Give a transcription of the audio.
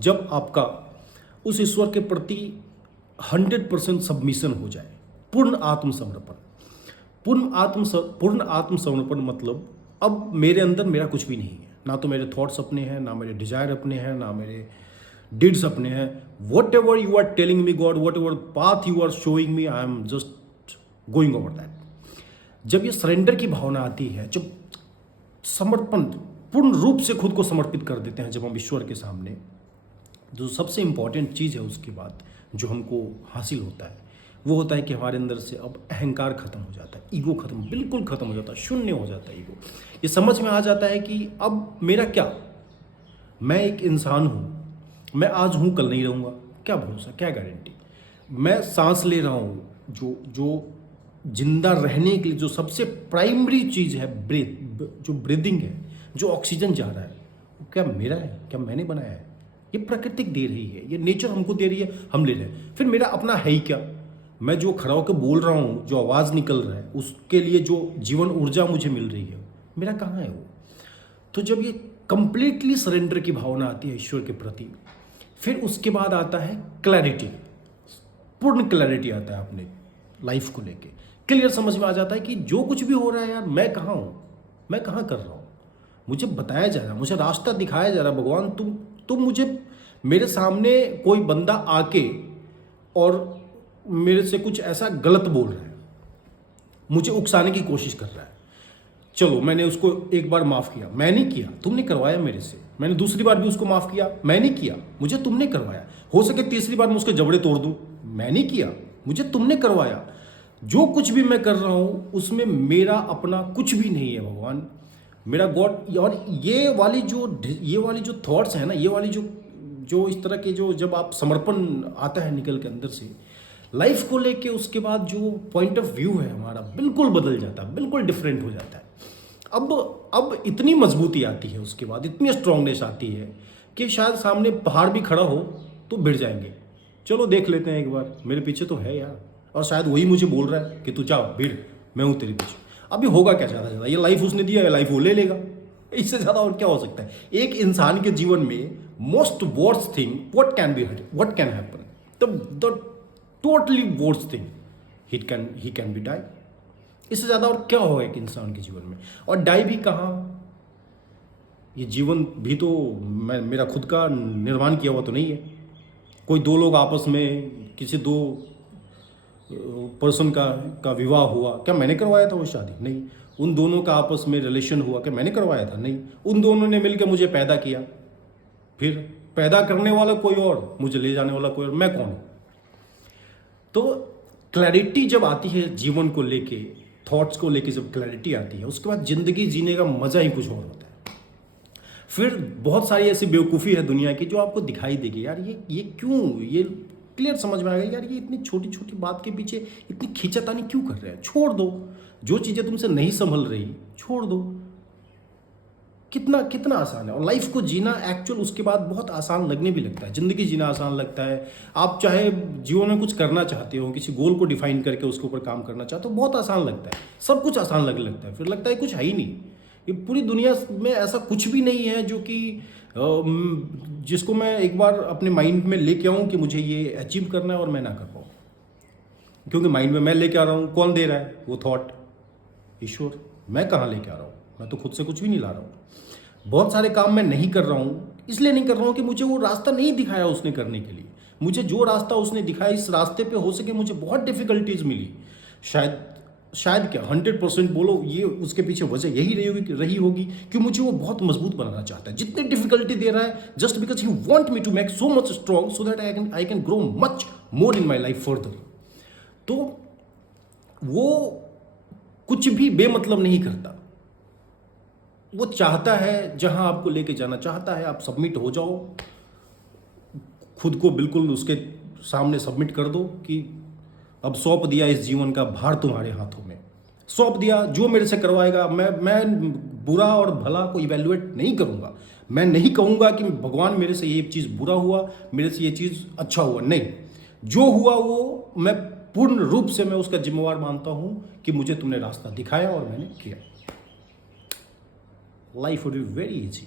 जब आपका उस ईश्वर के प्रति 100% सबमिशन हो जाए, पूर्ण आत्मसमर्पण। पूर्ण आत्मसमर्पण मतलब अब मेरे अंदर मेरा कुछ भी नहीं है, ना तो मेरे थॉट्स अपने हैं, ना मेरे डिजायर अपने हैं, ना मेरे डिड्स अपने हैं। Whatever you are telling me God, whatever path you are showing me, I am just going over that. जब ये सरेंडर की भावना आती है, जब समर्पण पूर्ण रूप से खुद को समर्पित कर देते हैं जब हम ईश्वर के सामने, जो सबसे इंपॉर्टेंट चीज़ है उसके बाद जो हमको हासिल होता है वो होता है कि हमारे अंदर से अब अहंकार खत्म हो जाता है, ईगो खत्म, बिल्कुल खत्म हो जाता है, शून्य हो जाता है ईगो। ये समझ में आ जाता है कि अब मेरा क्या, मैं एक इंसान हूँ, मैं आज हूँ कल नहीं रहूँगा, क्या भरोसा, क्या गारंटी। मैं सांस ले रहा हूँ, जो जो जिंदा रहने के लिए जो सबसे प्राइमरी चीज़ है, ब्रेथ, जो ब्रीदिंग है, जो ऑक्सीजन जा रहा है, वो क्या मेरा है, क्या मैंने बनाया है? ये प्रकृतिक दे रही है, ये नेचर हमको दे रही है, हम ले रहे हैं। फिर मेरा अपना है ही क्या? मैं जो खड़ा होकर बोल रहा हूँ, जो आवाज़ निकल रहा है, उसके लिए जो जीवन ऊर्जा मुझे मिल रही है, मेरा कहाँ है वो? तो जब ये कंप्लीटली सरेंडर की भावना आती है ईश्वर के प्रति, फिर उसके बाद आता है क्लैरिटी, पूर्ण क्लैरिटी आता है अपने लाइफ को लेके। क्लियर समझ में आ जाता है कि जो कुछ भी हो रहा है यार, मैं कहाँ हूँ, मैं कहाँ कर रहा हूँ, मुझे बताया जा रहा है, मुझे रास्ता दिखाया जा रहा है। भगवान तुम मुझे, मेरे सामने कोई बंदा आके और मेरे से कुछ ऐसा गलत बोल रहा है, मुझे उकसाने की कोशिश कर रहा है। चलो मैंने उसको एक बार माफ़ किया, मैं नहीं किया, तुमने करवाया मेरे से। मैंने दूसरी बार भी उसको माफ़ किया, मैं नहीं किया, मुझे तुमने करवाया। हो सके तीसरी बार मैं उसके जबड़े तोड़ दूं, मैं नहीं किया, मुझे तुमने करवाया। जो कुछ भी मैं कर रहा हूं उसमें मेरा अपना कुछ भी नहीं है भगवान, मेरा गॉड। और ये वाली जो थॉट्स है ना, ये वाली जो जो इस तरह के जो, जब आप समर्पण आता है निकल के अंदर से लाइफ को लेके, उसके बाद जो पॉइंट ऑफ व्यू है हमारा बिल्कुल बदल जाता है, बिल्कुल डिफरेंट हो जाता है। अब इतनी मजबूती आती है, उसके बाद इतनी स्ट्रांगनेस आती है कि शायद सामने पहाड़ भी खड़ा हो तो भिड़ जाएंगे। चलो देख लेते हैं एक बार, मेरे पीछे तो है यार, और शायद वही मुझे बोल रहा है कि तू जा भिड़, मैं हूँ तेरे पीछे। अभी होगा क्या ज़्यादा से ज़्यादा, ये लाइफ उसने दिया है, लाइफ वो ले लेगा, इससे ज़्यादा और क्या हो सकता है। एक इंसान के जीवन में most worst thing what can happen, the totally worst thing, he can be die. इससे ज़्यादा और क्या होगा एक इंसान के जीवन में। और डाई भी कहाँ, ये जीवन भी तो मेरा खुद का निर्माण किया हुआ तो नहीं है। कोई दो लोग आपस में, किसी दो पर्सन का विवाह हुआ, क्या मैंने करवाया था वो शादी? नहीं। उन दोनों का आपस में रिलेशन हुआ, क्या मैंने करवाया था? नहीं। उन दोनों ने मिलकर मुझे पैदा किया, फिर पैदा करने वाला कोई और, मुझे ले जाने वाला कोई और, मैं कौन हूँ? तो क्लैरिटी जब आती है जीवन को लेके, थॉट्स को लेके जब क्लैरिटी आती है, उसके बाद ज़िंदगी जीने का मज़ा ही कुछ और होता है। फिर बहुत सारी ऐसी बेवकूफ़ी है दुनिया की जो आपको दिखाई देगी, यार ये क्यों, ये क्लियर समझ में आएगा यार, ये इतनी छोटी छोटी बात के पीछे इतनी खींचातानी क्यों कर रहे हैं। छोड़ दो, जो चीज़ें तुमसे नहीं संभल रही छोड़ दो। कितना कितना आसान है। और लाइफ को जीना एक्चुअल उसके बाद बहुत आसान लगने भी लगता है, ज़िंदगी जीना आसान लगता है। आप चाहे जीवन में कुछ करना चाहते हो, किसी गोल को डिफाइन करके उसके ऊपर काम करना चाहते हो, बहुत आसान लगता है, सब कुछ आसान लगने लगता है। फिर लगता है कुछ है ही नहीं, ये पूरी दुनिया में ऐसा कुछ भी नहीं है जो कि जिसको मैं एक बार अपने माइंड में लेके आऊँ कि मुझे ये अचीव करना है और मैं ना कर पाऊँ। क्योंकि माइंड में मैं लेके आ रहा हूँ, कौन दे रहा है वो थॉट? ईश्वर। मैं कहाँ लेके आ रहा हूँ, मैं तो खुद से कुछ भी नहीं ला रहा हूँ। बहुत सारे काम मैं नहीं कर रहा हूँ, इसलिए नहीं कर रहा हूँ कि मुझे वो रास्ता नहीं दिखाया उसने करने के लिए। मुझे जो रास्ता उसने दिखाया, इस रास्ते पे हो सके मुझे बहुत डिफिकल्टीज मिली। शायद क्या 100% बोलो, ये उसके पीछे वजह यही रही होगी कि मुझे वो बहुत मजबूत बनाना चाहता है। जितनी डिफिकल्टी दे रहा है, just because he want me to make so much strong so that I can grow much more in my life further. तो वो कुछ भी बेमतलब नहीं करता, वो चाहता है जहां आपको लेके जाना चाहता है, आप सबमिट हो जाओ, खुद को बिल्कुल उसके सामने सबमिट कर दो कि अब सौंप दिया इस जीवन का भार तुम्हारे हाथों में, सौंप दिया, जो मेरे से करवाएगा। मैं बुरा और भला को इवेल्युएट नहीं करूंगा, मैं नहीं कहूंगा कि भगवान मेरे से ये चीज़ बुरा हुआ, मेरे से ये चीज़ अच्छा हुआ, नहीं। जो हुआ वो मैं पूर्ण रूप से मैं उसका जिम्मेवार मानता हूं कि मुझे तुमने रास्ता दिखाया और मैंने किया। Life would be very easy.